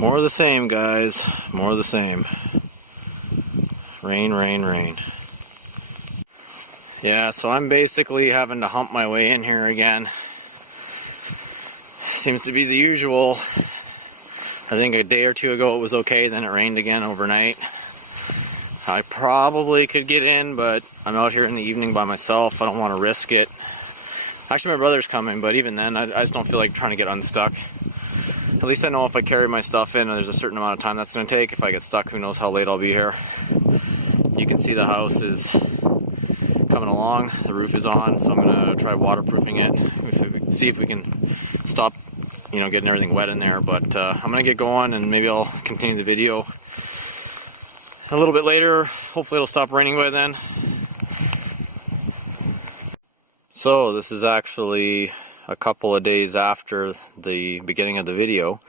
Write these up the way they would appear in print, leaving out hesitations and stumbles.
More of the same, guys. More of the same. Rain, rain, rain. Yeah, so I'm basically having to hump my way in here again. Seems to be the usual. I think a day or two ago it was okay, then it rained again overnight. I probably could get in, but I'm out here in the evening by myself. I don't want to risk it. Actually, my brother's coming, but even then, I just don't feel like trying to get unstuck. At least I know if I carry my stuff in, and there's a certain amount of time that's going to take. If I get stuck, who knows how late I'll be here. You can see the house is coming along. The roof is on, so I'm going to try waterproofing it. See if we can stop, getting everything wet in there. But I'm going to get going, and maybe I'll continue the video a little bit later. Hopefully it'll stop raining by then. So this is actually a couple of days after the beginning of the video.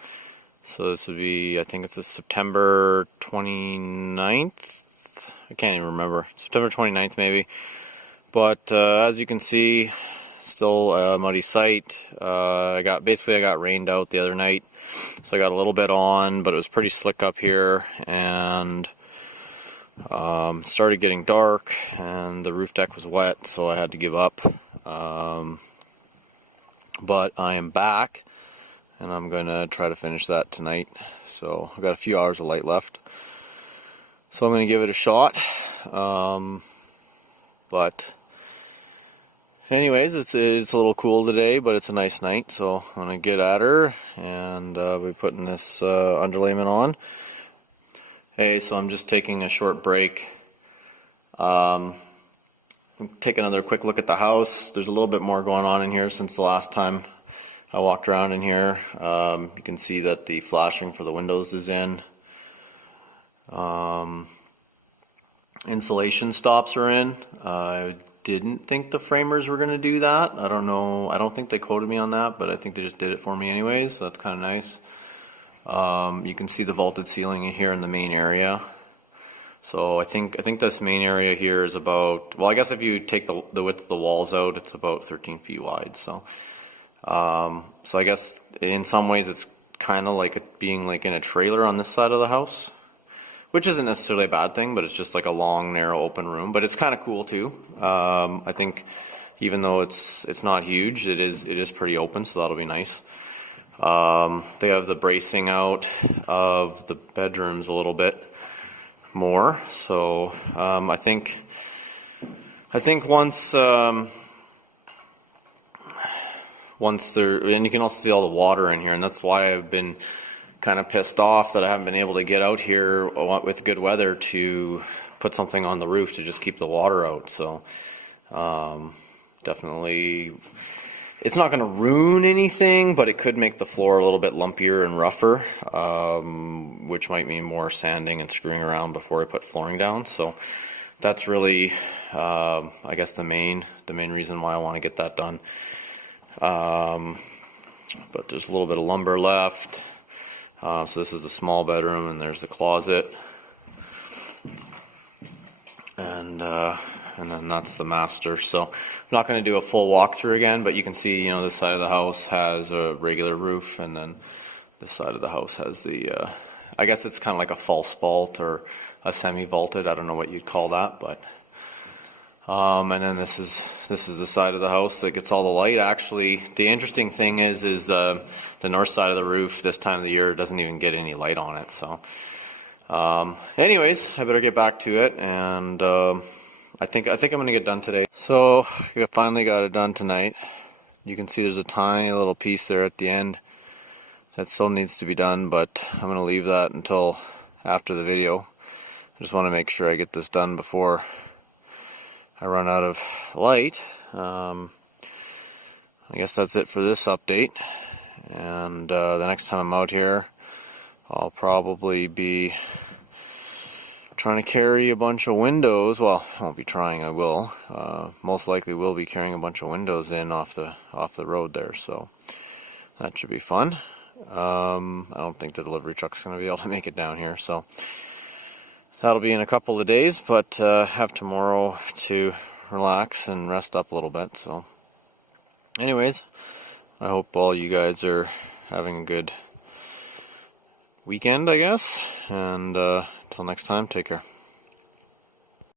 So this would be, I think it's a September 29th. I can't even remember. September 29th maybe. But as you can see, still a muddy site. I got rained out the other night, so I got a little bit on, but it was pretty slick up here, and started getting dark, and the roof deck was wet, so I had to give up. But I am back, and I'm gonna try to finish that tonight. So I've got a few hours of light left, so I'm gonna give it a shot. But anyways, it's a little cool today, but it's a nice night, so I'm gonna get at her, and be putting this underlayment on. Hey, so I'm just taking a short break. Take another quick look at the house. There's a little bit more going on in here since the last time I walked around in here. You can see that the flashing for the windows is in. Insulation stops are in. I didn't think the framers were going to do that. I don't know. I don't think they quoted me on that, but I think they just did it for me anyways, so that's kind of nice. You can see the vaulted ceiling in here in the main area. So I think this main area here is about, well, I guess if you take the width of the walls out, it's about 13 feet wide. So so I guess in some ways it's kind of like being like in a trailer on this side of the house, which isn't necessarily a bad thing, but it's just like a long, narrow, open room. But it's kind of cool too. I think even though it's not huge, it is pretty open, so that'll be nice. They have the bracing out of the bedrooms a little bit more, so I think once there, and you can also see all the water in here, and that's why I've been kind of pissed off that I haven't been able to get out here with good weather to put something on the roof to just keep the water out. So definitely, it's not going to ruin anything, but it could make the floor a little bit lumpier and rougher, which might mean more sanding and screwing around before I put flooring down. So that's really, I guess, the main reason why I want to get that done. But there's a little bit of lumber left. So this is the small bedroom, and there's the closet, and then that's the master. So I'm not going to do a full walkthrough again, but you can see, this side of the house has a regular roof, and then this side of the house has the, I guess it's kind of like a false vault or a semi-vaulted. I don't know what you'd call that, but and then this is the side of the house that gets all the light. Actually, the interesting thing is the north side of the roof this time of the year doesn't even get any light on it. So anyways, I better get back to it, and I think I'm gonna get done today. So I finally got it done tonight. You can see there's a tiny little piece there at the end that still needs to be done, but I'm gonna leave that until after the video. I just want to make sure I get this done before I run out of light. I guess that's it for this update, and the next time I'm out here, I'll probably be trying to carry a bunch of windows. Well, I won't be trying, I will. Most likely will be carrying a bunch of windows in off the road there, so that should be fun. I don't think the delivery truck's going to be able to make it down here, so that'll be in a couple of days, but have tomorrow to relax and rest up a little bit. So anyways, I hope all you guys are having a good weekend, I guess. And until next time, take care.